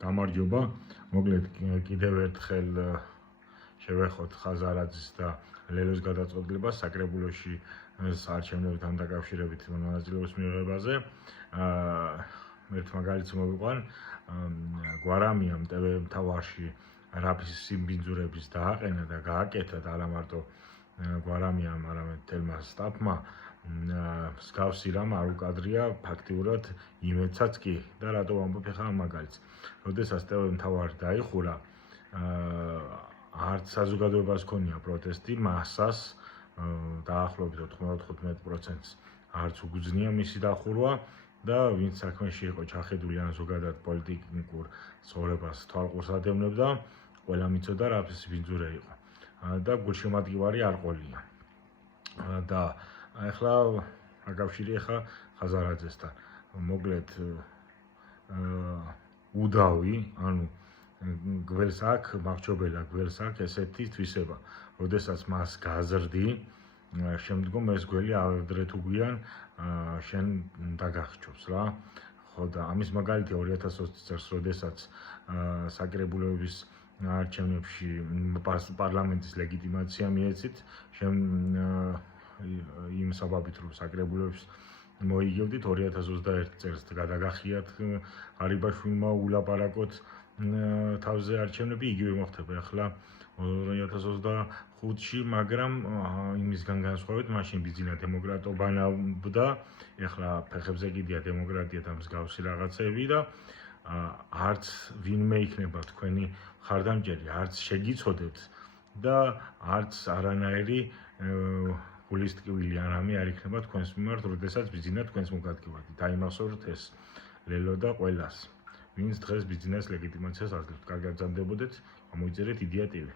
გამარჯობა, მოკლედ კიდევ ერთხელ შევეხოთ ხაზარაძის და ლელოს გადაწყვეტილებას საკრებულოში საარჩევნოებთან დაკავშირებით მონაწილეობის მიღებაზე. ერთ მაგალითს მოვიყვან, გვარამიამ ტვ მთავარში რაფის სიმბინძურების დააყენა და გააკეთა და არა მარტო გვარამიამ, არამედ თელმა სტაფმა მსგავსი რამ არ უკადრია ფაქტიურად იმედსაც კი და რატო ვამბობ ახლა ამ მაგალითს. როდესაც ტვ მთავარი დაიხურა, არც საზოგადოებას ჰქონია პროტესტი, მასას დაახლოებით 95%-ს არც უგრძნია მისი დახურვა და ვინც საქმეში იყო ჩახედული ან ზოგადად პოლიტიკურ ცხოვრებას თვალყურს ადევნებდა, ყველამ იცოდა რა სიმბინძურე იყო და გულშემატკივარი არ ყოლია. და ახლა აკავშირი ხაზარაძესთან. მოკლედ უდავი, ანუ გველს აქ, მახრჩობელა გველს აქ ესეთი თვისება, როდესაც მას გაზრდი, შემდგომ ეს გველი ადრე თუ გვიან შენ დაგახჩობს რა. ხო და ამის მაგალითია 2020 წელს, როდესაც საკრებულოების არჩევნებში პარლამენტის ლეგიტიმაცია მიეცით, იმ საბაბით რომ საკრებულოებს მოიგებდით 2021 წელს გადაგახიათ არიბაშვილმა ულაპარაკოთ თავზე არჩევნები, იგივე მოხდება ახლა 2025-ში, მაგრამ იმისგან განსხვავებით, მაშინ ბიძინა დემოკრატობა ნავდა, ახლა ფეხებზე კიდია დემოკრატია და მსგავსი რაღაცები და არც ვინმე იქნება თქვენი მხარდამჭერი, არც შეგიცოდებთ და არც არანაირი გულისტკივილი არამე არ იქნება თქვენს მიმართ, როდესაც ბიძინა თქვენს მოგადგებათ. დაიმახსოვროთ ეს ლელო და ყველას, ვინც დღეს ბიძინას ლეგიტიმაციას აძლევთ. კარგად გრძანდებოდეთ, გამოიწერეთ იდეა TV.